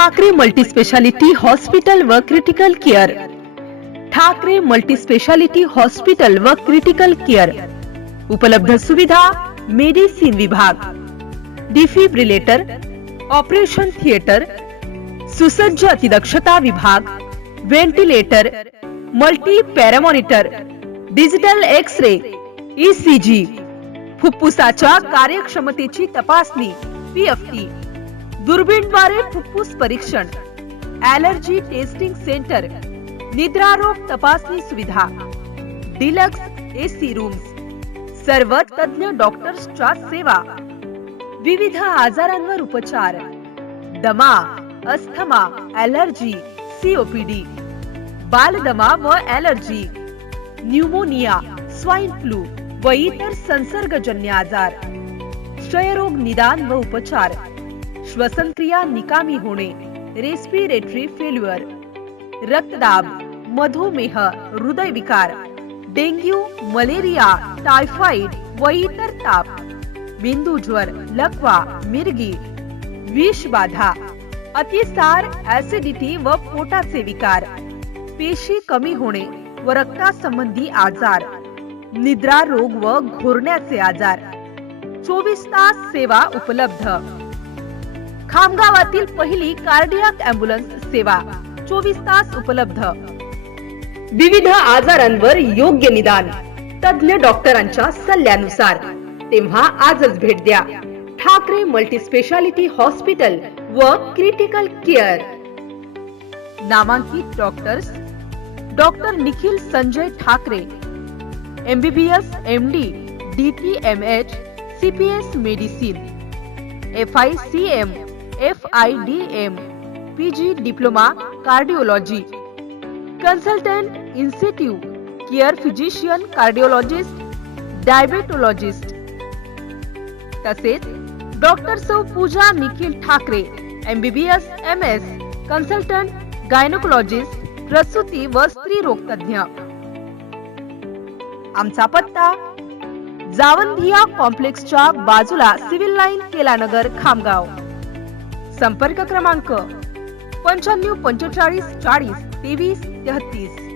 Thackeray multispeciality hospital व critical care Thackeray multispeciality hospital व critical care उपलब्ध सुविधा मेडिसिन विभाग. डिफिब्रिलेटर ऑपरेशन थिएटर सुसज्ज अतिदक्षता विभाग ventilator multi para monitor digital X ray ECG फुफ्फुसाच्या कार्यक्षमतेची तपासणी पीएफटी दुर्बीणद्वारे फुफ्फुस परीक्षण ॲलर्जी टेस्टिंग सेंटर निद्रारोग तपासणी सुविधा डिलक्स एसी रूम्स सर्व तज्ञ डॉक्टर्सच्या सेवा विविध आजारांवर उपचार दमा अस्थमा ॲलर्जी सीओपीडी बालदमा व ॲलर्जी न्यूमोनिया स्वाईन फ्लू व इतर संसर्गजन्य आजार क्षयरोग निदान व उपचार. श्वसनक्रिया निकामी होणे रेस्पिरेटरी फेल्युअर रक्तदाब मधुमेह हृदयविकार डेंग्यू मलेरिया टायफॉइड व इतर ताप मेंदूज्वर लकवा मिरगी विषबाधा अतिसार ऍसिडिटी व पोटाचे विकार पेशी कमी होणे व रक्तासंबंधी आजार निद्रा रोग व घोरण्याचे आजार. चोवीस तास सेवा उपलब्ध. खामगावातील पहिली कार्डियाक अँब्युलन्स सेवा. चोवीस तास उपलब्ध. विविध आजारांवर योग्य निदान. तज्ञ डॉक्टरांच्या सल्ल्यानुसार. तेव्हा आजच भेट द्या. ठाकरे मल्टी स्पेशालिटी हॉस्पिटल व क्रिटिकल केअर. नामांकित doctors. Doctor Nikhil Sanjay Thackeray. MBBS M D D T M H C P S medicine. F I C M F I D M P G diploma cardiology consultant institute care physician cardiologist diabetologist तसेच doctor सौ Pooja Nikhil Thackeray MBBS M S consultant gynaecologist प्रसूती व स्त्री रोगतज्ञ आमचा पत्ता जावंधिया कॉम्प्लेक्सच्या बाजूला civil line केलानगर Khamgaon. संपर्क क्रमांक पंच्याण्णव पंचेचाळीस चाळीस तेवीस तेहतीस.